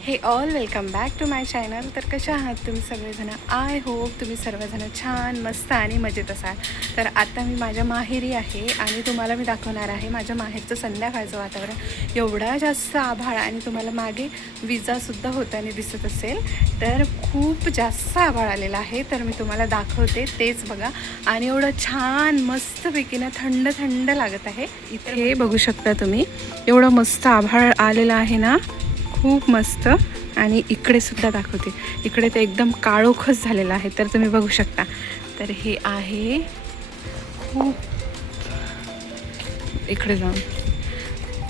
हे all welcome back to my channel. तर कशा आहात तुम्ही सगळेजण? आय होप तुम्ही सर्वजण छान मस्त आणि मजेत असाल. तर आता मी माझ्या माहेरी आहे आणि तुम्हाला मी दाखवणार आहे माझ्या माहेरचं संध्याकाळचं वातावरण. एवढा जास्त आभाळ आणि तुम्हाला मागे विजासुद्धा होताना दिसत असेल. तर खूप जास्त आभाळ आलेला आहे. तर मी तुम्हाला दाखवते तेच बघा. आणि एवढं छान मस्तपैकी ना थंड थंड लागत आहे. इथे बघू शकता तुम्ही एवढं मस्त आभाळ आलेलं आहे ना, खूप मस्त. आणि इकडे सुद्धा दाखवते, इकडे तर एकदम काळोखच झालेला आहे. तर तुम्ही बघू शकता. तर हे आहे खूप इकडे जाऊन,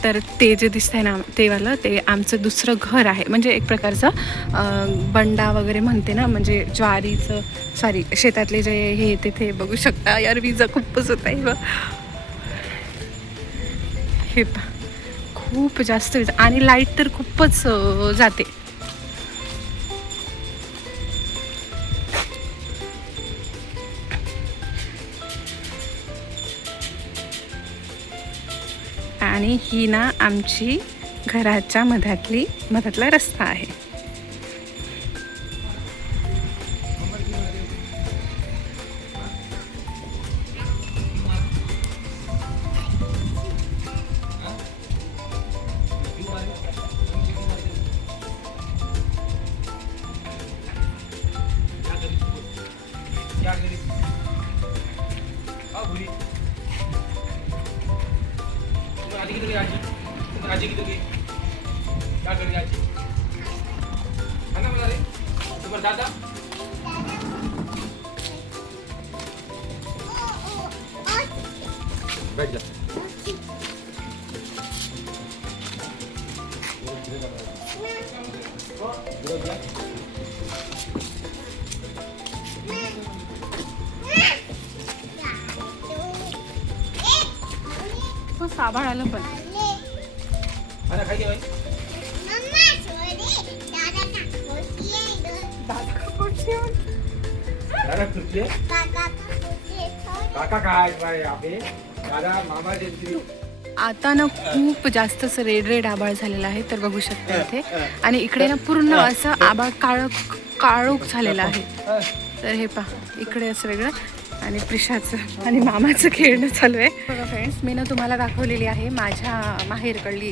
तर ते जे दिसत आहे ना तेवालं ते आमचं दुसरं घर आहे. म्हणजे एक प्रकारचं बंडा वगैरे म्हणते ना, म्हणजे ज्वारीचं सॉरी शेतातले जे हे तिथे बघू शकता. यार विजा खूपच होत आहे. हे खूप जास्त आणि लाईट तर खूपच जाते. आणि ही ना आमची घराच्या मधातला रस्ता आहे. आभाळ आलं पण आता ना खूप जास्त असं रेड आभाळ झालेलं आहे. तर बघू शकता इथे. आणि इकडे ना पूर्ण असं आभाळ काळोख झालेलं आहे. तर हे पहा इकडे असं वेगळं आणि प्रिशाचं आणि मामाचं खेळणं चालू आहे. बघा फ्रेंड्स, मी ना तुम्हाला दाखवलेली आहे माझ्या माहेरकडली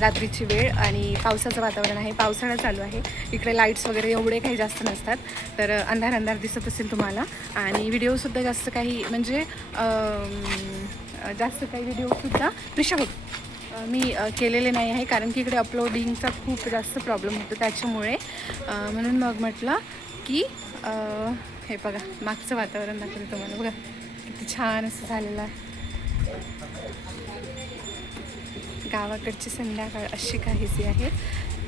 रात्रीची वेळ. आणि पावसाचं वातावरण आहे, पावसाळा चालू आहे. इकडे लाईट्स वगैरे एवढे काही जास्त नसतात. तर अंधार दिसत असेल तुम्हाला. आणि व्हिडिओसुद्धा जास्त काही म्हणजे जास्त काही व्हिडिओसुद्धा प्रिशा बघ मी केलेले नाही आहे. कारण की इकडे अपलोडिंगचा खूप जास्त प्रॉब्लेम होतो त्याच्यामुळे. म्हणून मग म्हटलं की हे बघा मागचं वातावरण दाखवते तुम्हाला. बघा किती छान असं झालेलं आहे. गावाकडची संध्याकाळ अशी काहीशी आहे.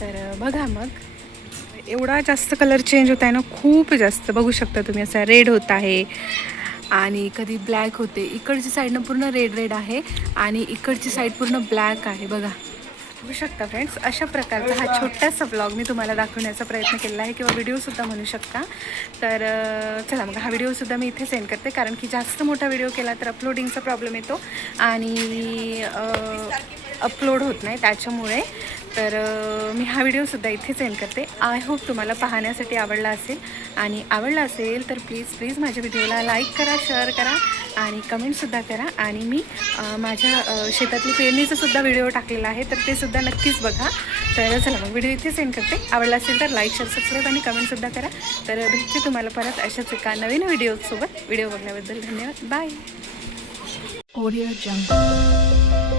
तर बघा मग एवढा जास्त कलर चेंज होत आहे ना, खूप जास्त. बघू शकता तुम्ही असा रेड होत आहे आणि कधी ब्लॅक होते. इकडची साईडनं पूर्ण रेड आहे आणि इकडची साईड पूर्ण ब्लॅक आहे. बघा बघू शकता फ्रेंड्स. अशा प्रकारचा हा छोटासा ब्लॉग मी तुम्हाला दाखवण्याचा प्रयत्न केला आहे, किंवा व्हिडिओसुद्धा म्हणू शकता. तर चला मग हा व्हिडिओसुद्धा मी इथे सेंड करते. कारण की जास्त मोठा व्हिडिओ केला तर अपलोडिंगचा प्रॉब्लेम येतो आणि अपलोड होत नाही त्याच्यामुळे. तर मी हा व्हिडिओसुद्धा इथे सेंड करते. आय होप तुम्हाला पाहण्यासाठी आवडला असेल. आणि आवडला असेल तर प्लीज माझ्या व्हिडिओला लाईक करा, शेअर करा आणि कमेंटसुद्धा करा. आणि मी माझ्या शेतातली पेरणीचासुद्धा व्हिडिओ टाकलेला आहे, तर ते सुद्धा नक्कीच बघा. तर चला मग व्हिडिओ इथे सेंड करते. आवडला असेल तर लाईक, शेअर, सबस्क्राईब आणि कमेंटसुद्धा करा. तर भेटते तुम्हाला परत अशाच एका नवीन व्हिडिओसोबत. व्हिडिओ बघण्याबद्दल धन्यवाद. बाय. ऑडिओ जंगल.